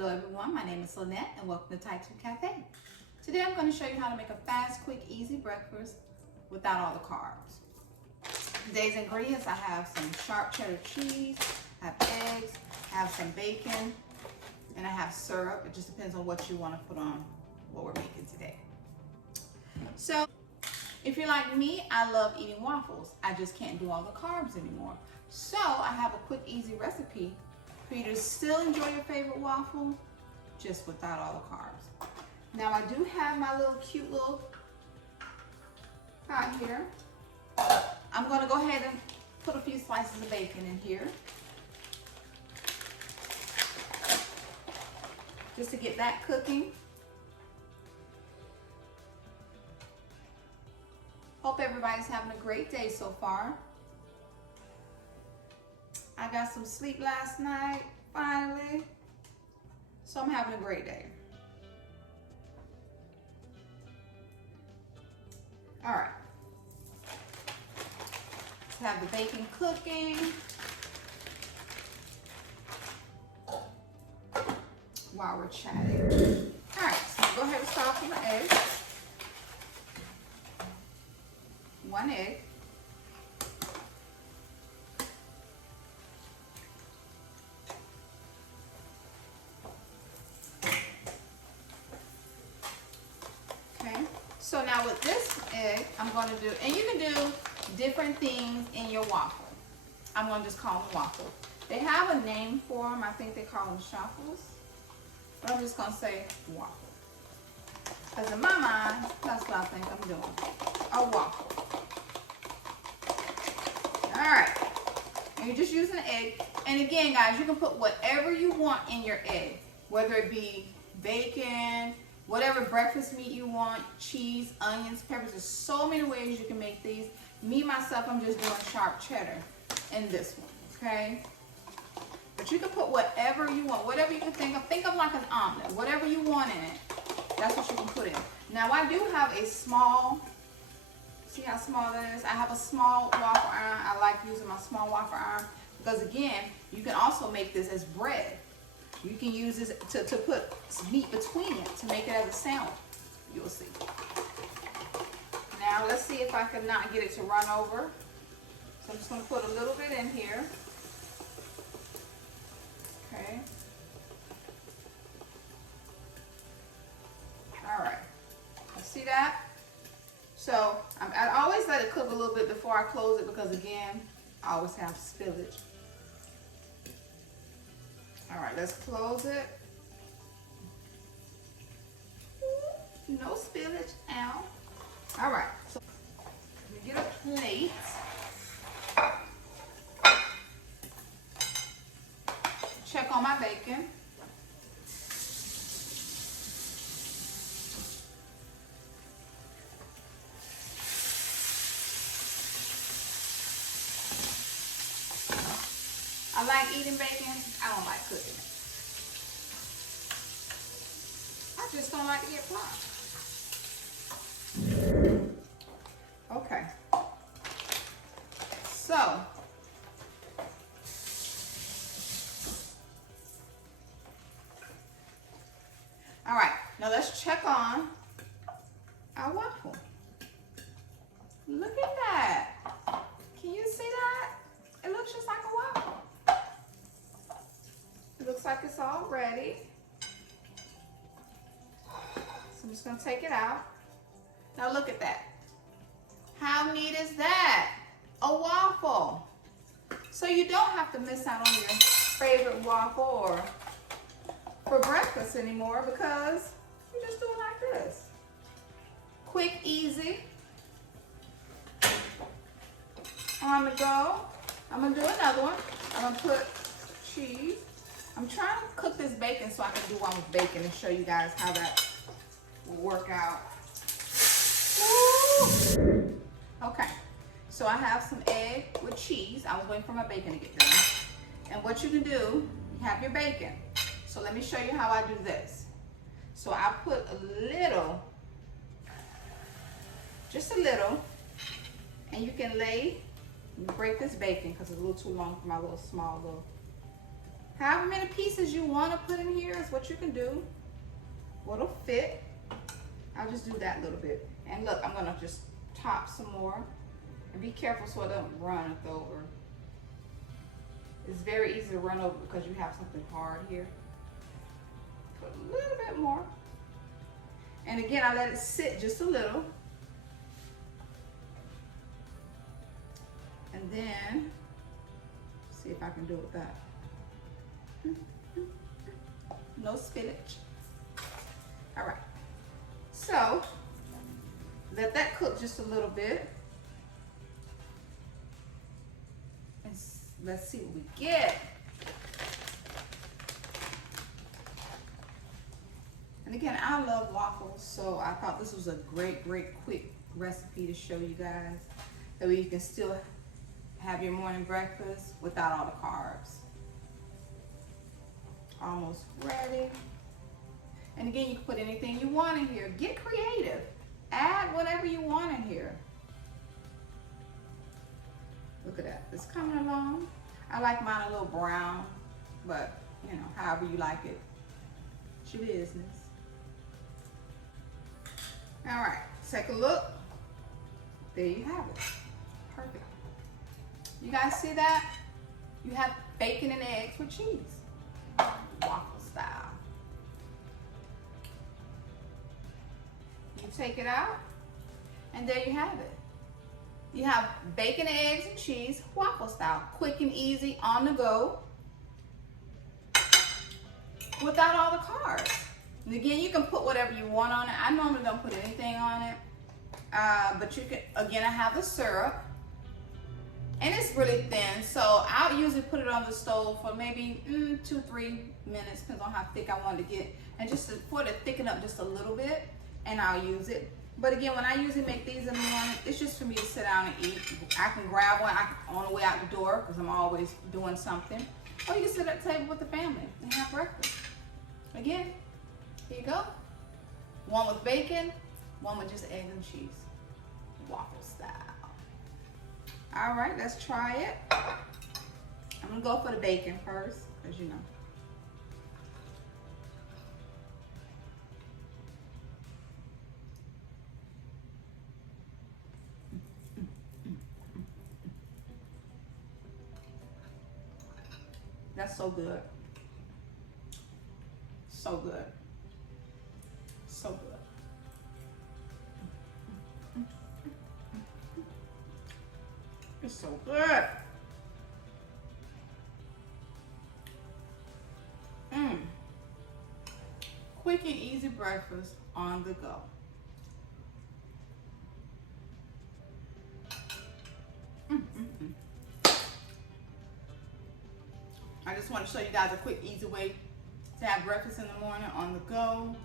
Hello everyone, my name is Lynette and welcome to Type 2 Cafe. Today I'm going to show you how to make a fast, quick, easy breakfast without all the carbs. Today's ingredients, I have some sharp cheddar cheese, I have eggs, I have some bacon, and I have syrup. It just depends on what you want to put on what we're making today. So, if you're like me, I love eating waffles. I just can't do all the carbs anymore. So, I have a quick, easy recipe for you to still enjoy your favorite waffle, just without all the carbs. Now I do have my little cute little pot here. I'm gonna go ahead and put a few slices of bacon in here, just to get that cooking. Hope everybody's having a great day so far. I got some sleep last night, finally. So I'm having a great day. All right. Let's have the bacon cooking. While we're chatting. All right, so go ahead and start off with my eggs. 1 egg. So now with this egg, I'm going to do, and you can do different things in your waffle. I'm going to just call them waffles. They have a name for them. I think they call them shuffles. But I'm just going to say waffle. Because in my mind, that's what I think I'm doing. A waffle. Alright. And you're just using an egg. And again, guys, you can put whatever you want in your egg. Whether it be bacon, whatever breakfast meat you want, cheese, onions, peppers. There's so many ways you can make these. Me, myself, I'm just doing sharp cheddar in this one, okay? But you can put whatever you want, whatever you can think of. Think of like an omelet, whatever you want in it. That's what you can put in. Now, I do have a small, see how small that is? I have a small waffle iron. I like using my small waffle iron because, again, you can also make this as bread. You can use this to put meat between it to make it as a sandwich. You'll see. Now let's see if I can not get it to run over. So I'm just going to put a little bit in here. Okay. All right. See that? So I always let it cook a little bit before I close it because, again, I always have spillage. All right, let's close it. No spillage out. All right, so let me get a plate. Check on my bacon. I like eating bacon. I don't like cooking it. I just don't like to get fried. Okay. So, all right. Now let's check on our waffle. Look at that. Can you see that? It looks just like a waffle. It looks like it's all ready. So I'm just going to take it out. Now look at that. How neat is that? A waffle. So you don't have to miss out on your favorite waffle or for breakfast anymore because you just do it like this. Quick, easy. On the go. I'm going to do another one. I'm going to put cheese. I'm trying to cook this bacon so I can do one with bacon and show you guys how that will work out. Woo! Okay, so I have some egg with cheese. I was waiting for my bacon to get done. And what you can do, you have your bacon. So let me show you how I do this. So I put a little, just a little, and you can break this bacon because it's a little too long for my little small little However many pieces you want to put in here is what you can do. What'll fit. I'll just do that little bit. And look, I'm gonna just top some more. And be careful so it doesn't run over. It's very easy to run over because you have something hard here. Put a little bit more. And again, I let it sit just a little. And then, see if I can do it with that. No spinach. All right. So, let that cook just a little bit. And let's see what we get. And again, I love waffles, so I thought this was a great, quick recipe to show you guys. That way you can still have your morning breakfast without all the carbs. Almost ready. And again, you can put anything you want in here. Get creative. Add whatever you want in here. Look at that. It's coming along. I like mine a little brown, but you know, however you like it. It's your business. All right, take a look. There you have it. Perfect. You guys see that? You have bacon and eggs with cheese. Waffle style. You take it out, and there you have it. You have bacon, eggs, and cheese, waffle style. Quick and easy, on the go, without all the carbs. And again, you can put whatever you want on it. I normally don't put anything on it. But you can, again, I have the syrup. And it's really thin, so I'll usually put it on the stove for maybe 2-3 minutes, depends on how thick I want to get. And just for it to thicken up just a little bit, and I'll use it. But again, when I usually make these in the morning, it's just for me to sit down and eat. I can grab one on the way out the door, because I'm always doing something. Or you can sit at the table with the family and have breakfast. Again, here you go. One with bacon, one with just eggs and cheese. Waffle style. All right, let's try it. I'm gonna go for the bacon first, as you know. That's so good. So good. So good. It's so good. Quick and easy breakfast on the go. I just want to show you guys a quick, easy way to have breakfast in the morning on the go.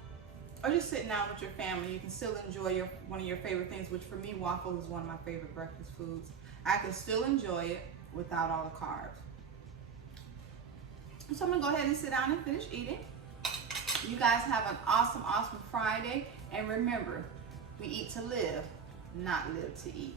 Or just sitting down with your family. You can still enjoy one of your favorite things, which for me, waffle is one of my favorite breakfast foods. I can still enjoy it without all the carbs. So I'm gonna go ahead and sit down and finish eating. You guys have an awesome, awesome Friday. And remember, we eat to live, not live to eat.